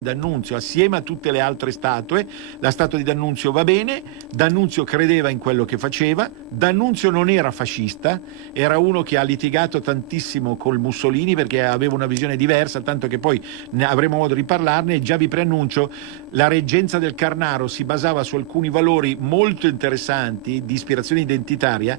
D'Annunzio assieme a tutte le altre statue. La statua di D'Annunzio va bene, D'Annunzio credeva in quello che faceva, D'Annunzio non era fascista, era uno che ha litigato tantissimo col Mussolini perché aveva una visione diversa, tanto che poi ne avremo modo di parlarne. E già vi preannuncio, la reggenza del Carnaro si basava su alcuni valori molto interessanti di ispirazione identitaria.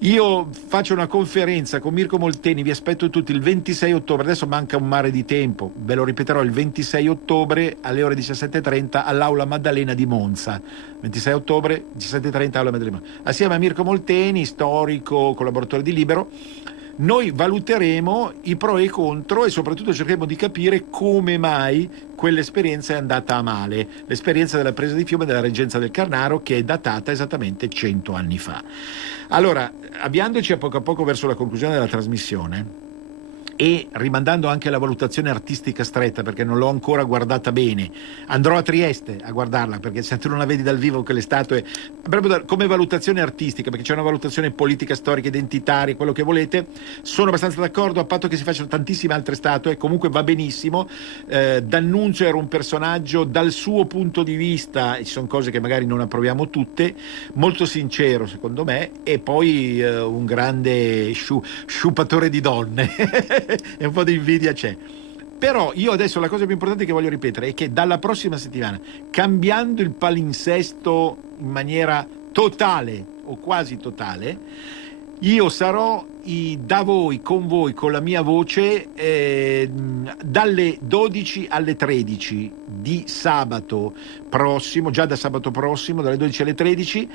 Io faccio una conferenza con Mirko Molteni, vi aspetto tutti il 26 ottobre, adesso manca un mare di tempo, ve lo ripeterò, il 26 ottobre alle ore 17:30 all'Aula Maddalena di Monza. 26 ottobre, 17:30 Aula Maddalena di Monza. Assieme a Mirko Molteni, storico, collaboratore di Libero, noi valuteremo i pro e i contro e soprattutto cercheremo di capire come mai quell'esperienza è andata a male, l'esperienza della presa di fiume della reggenza del Carnaro, che è datata esattamente 100 anni fa. Allora, avviandoci a poco verso la conclusione della trasmissione e rimandando anche la valutazione artistica stretta, perché non l'ho ancora guardata bene, andrò a Trieste a guardarla, perché se tu non la vedi dal vivo quelle statue, proprio come valutazione artistica, perché c'è una valutazione politica, storica, identitaria, quello che volete, sono abbastanza d'accordo, a patto che si facciano tantissime altre statue, comunque va benissimo. D'Annunzio era un personaggio dal suo punto di vista, ci sono cose che magari non approviamo tutte, molto sincero secondo me, e poi un grande sciupatore di donne e un po' di invidia c'è. Però io adesso la cosa più importante che voglio ripetere è che dalla prossima settimana, cambiando il palinsesto in maniera totale o quasi totale, io sarò da voi, con voi, con la mia voce, dalle 12 alle 13 di sabato prossimo, già da sabato prossimo, dalle 12 alle 13,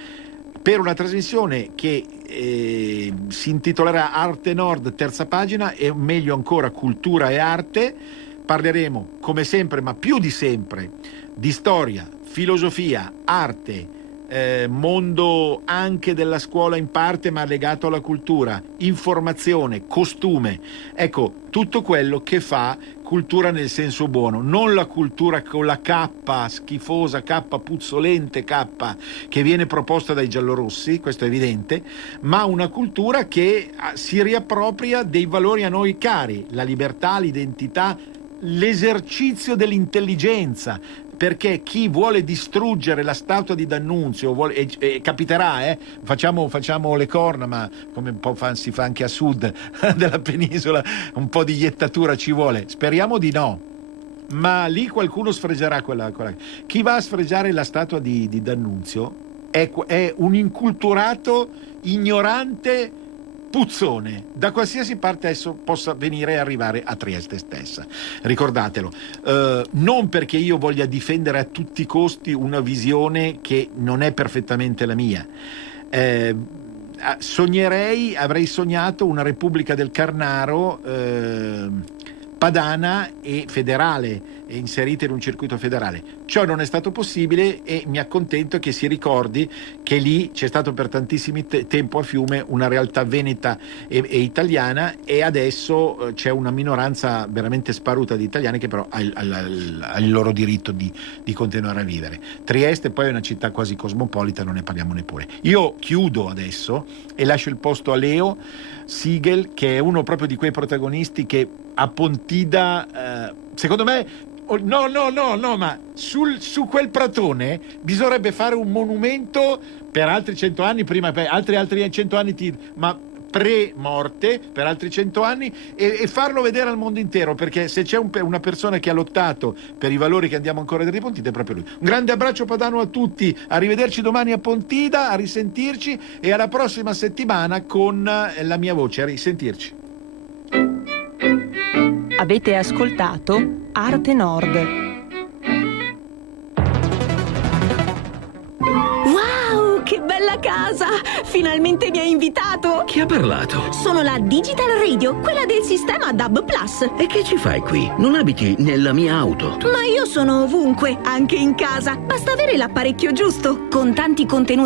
per una trasmissione che si intitolerà Arte Nord, terza pagina, e meglio ancora Cultura e Arte. Parleremo, come sempre, ma più di sempre, di storia, filosofia, arte, mondo anche della scuola in parte, ma legato alla cultura, informazione, costume, ecco, tutto quello che fa cultura nel senso buono, non la cultura con la K schifosa, K puzzolente, K che viene proposta dai giallorossi, questo è evidente, ma una cultura che si riappropria dei valori a noi cari, la libertà, l'identità, l'esercizio dell'intelligenza, perché chi vuole distruggere la statua di D'Annunzio capiterà, facciamo le corna, ma come un po' si fa anche a sud della penisola, un po' di iettatura ci vuole, speriamo di no, ma lì qualcuno sfregerà quella. Chi va a sfregiare la statua di D'Annunzio è un inculturato, ignorante puzzone, da qualsiasi parte esso possa venire e arrivare a Trieste stessa. Ricordatelo, non perché io voglia difendere a tutti i costi una visione che non è perfettamente la mia. Avrei sognato una Repubblica del Carnaro padana e federale, e inserita in un circuito federale. Ciò non è stato possibile e mi accontento che si ricordi che lì c'è stato per tantissimo tempo a Fiume una realtà veneta e italiana, e adesso c'è una minoranza veramente sparuta di italiani che però ha il loro diritto di continuare a vivere. Trieste poi è una città quasi cosmopolita, non ne parliamo neppure. Io chiudo adesso e lascio il posto a Leo Siegel, che è uno proprio di quei protagonisti che a Pontida, secondo me, ma su quel pratone bisognerebbe fare un monumento per altri 100 anni, prima per altri 100 anni, ma pre-morte, per altri 100 anni, e farlo vedere al mondo intero, perché se c'è una persona che ha lottato per i valori che andiamo ancora a vedere di Pontida è proprio lui. Un grande abbraccio padano a tutti, arrivederci domani a Pontida, a risentirci, e alla prossima settimana con la mia voce, a risentirci. Avete ascoltato Arte Nord. Wow, che bella casa! Finalmente mi hai invitato! Chi ha parlato? Sono la Digital Radio, quella del sistema DAB+. E che ci fai qui? Non abiti nella mia auto. Ma io sono ovunque, anche in casa. Basta avere l'apparecchio giusto, con tanti contenuti